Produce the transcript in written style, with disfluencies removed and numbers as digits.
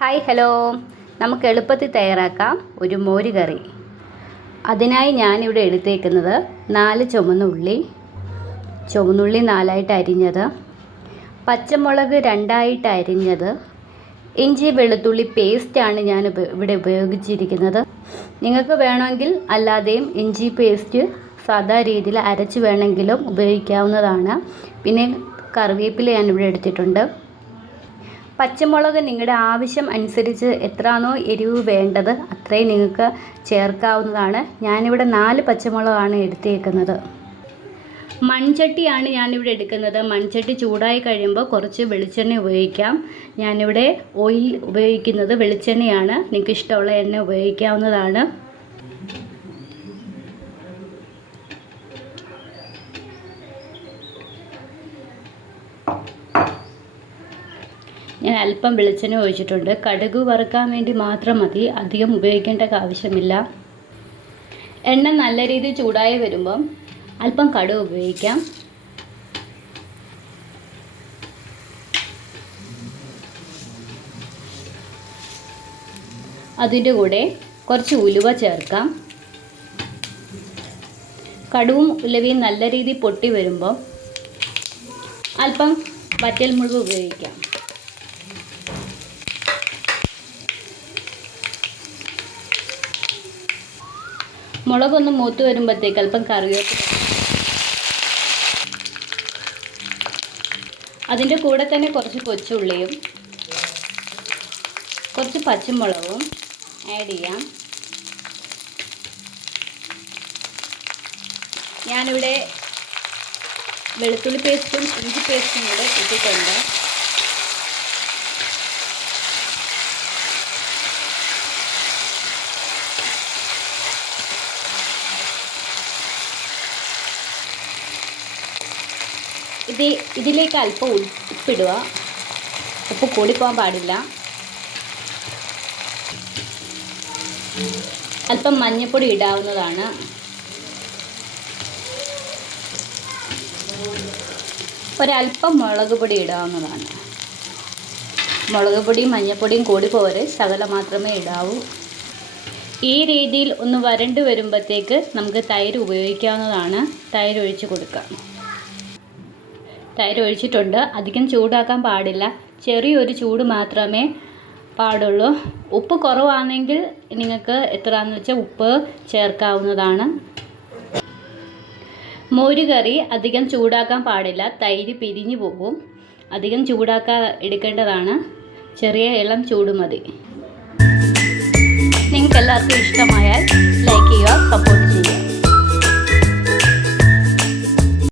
Hi hello, നമുക്ക് എളുപ്പത്തിൽ തയ്യാറാക്കാം ഒരു മോര് കറി. അതിനായി ഞാനിവിടെ എടുത്തേക്കുന്നത് 4 ചുവന്നുള്ളി 4ആയിട്ട് അരിഞ്ഞത്, പച്ചമുളക് 2ആയിട്ട് അരിഞ്ഞത്, ഇഞ്ചി വെളുത്തുള്ളി പേസ്റ്റാണ് ഞാൻ ഇവിടെ ഉപയോഗിച്ചിരിക്കുന്നത്. നിങ്ങൾക്ക് വേണമെങ്കിൽ അല്ലാതെയും ഇഞ്ചി പേസ്റ്റ് സാധാ രീതിയിൽ അരച്ച് വേണമെങ്കിലും ഉപയോഗിക്കാവുന്നതാണ്. പിന്നെ കറിവേപ്പില ഞാനിവിടെ എടുത്തിട്ടുണ്ട്. പച്ചമുളക് നിങ്ങളുടെ ആവശ്യം അനുസരിച്ച് എത്രയാണോ എരിവ് വേണ്ടത് അത്രയും നിങ്ങൾക്ക് ചേർക്കാവുന്നതാണ്. ഞാനിവിടെ 4 പച്ചമുളകാണ് എടുത്തേക്കുന്നത്. മൺചട്ടിയാണ് ഞാനിവിടെ എടുക്കുന്നത്. മൺചട്ടി ചൂടായി കഴിയുമ്പോൾ കുറച്ച് വെളിച്ചെണ്ണ ഉപയോഗിക്കാം. ഞാനിവിടെ ഓയിൽ ഉപയോഗിക്കുന്നത് വെളിച്ചെണ്ണയാണ്. നിങ്ങൾക്ക് ഇഷ്ടമുള്ള എണ്ണ ഉപയോഗിക്കാവുന്നതാണ്. ഞാൻ അല്പം വെളിച്ചെണ്ണ ഒഴിച്ചിട്ടുണ്ട്. കടുക് വറുക്കാൻ വേണ്ടി മാത്രം മതി, അധികം ഉപയോഗിക്കേണ്ട ആവശ്യമില്ല. എണ്ണ നല്ല രീതിയിൽ ചൂടായി വരുമ്പം അല്പം കടുക് ഉപയോഗിക്കാം. അതിൻ്റെ കൂടെ കുറച്ച് ഉലുവ ചേർക്കാം. കടുവും ഉലുവയും നല്ല രീതിയിൽ പൊട്ടി വരുമ്പോൾ അല്പം വറ്റൽമുളക് ഉപയോഗിക്കാം. മുളകൊന്ന് മൂത്ത് വരുമ്പോഴത്തേക്ക് അല്പം കറിവേപ്പില, അതിൻ്റെ കൂടെ തന്നെ കുറച്ച് കൊച്ചുള്ളിയും കുറച്ച് പച്ചമുളകും ആഡ് ചെയ്യാം. ഞാനിവിടെ വെളുത്തുള്ളി പേസ്റ്റും ഇഞ്ചി പേസ്റ്റും കൂടെ ഇട്ടിട്ടുണ്ട്. ഇതിലേക്ക് അല്പം ഉപ്പിടുക. ഉപ്പ് കൂടിപ്പോകാൻ പാടില്ല. അല്പം മഞ്ഞൾപ്പൊടി ഇടാവുന്നതാണ്. ഒരല്പം മുളക് പൊടി ഇടാവുന്നതാണ്. മുളക് പൊടിയും മഞ്ഞൾപ്പൊടിയും കൂടി പോരെ, ശകലം മാത്രമേ ഇടാവൂ. ഈ രീതിയിൽ ഒന്ന് വരണ്ട് വരുമ്പോഴത്തേക്ക് നമുക്ക് തൈര് ഉപയോഗിക്കാവുന്നതാണ്. തൈര് ഒഴിച്ച് കൊടുക്കാം. തൈര് ഒഴിച്ചിട്ടുണ്ട്. അധികം ചൂടാക്കാൻ പാടില്ല, ചെറിയൊരു ചൂട് മാത്രമേ പാടുള്ളൂ. ഉപ്പ് കുറവാണെങ്കിൽ നിങ്ങൾക്ക് എത്രയാണെന്ന് വെച്ചാൽ ഉപ്പ് ചേർക്കാവുന്നതാണ്. മോര് കറി അധികം ചൂടാക്കാൻ പാടില്ല, തൈര് പിരിഞ്ഞു പോകും. അധികം ചൂടാക്കാൻ എടുക്കേണ്ടതാണ്. ചെറിയ ഇളം ചൂട് മതി. നിങ്ങൾക്ക് എല്ലാവർക്കും ഇഷ്ടമായാൽ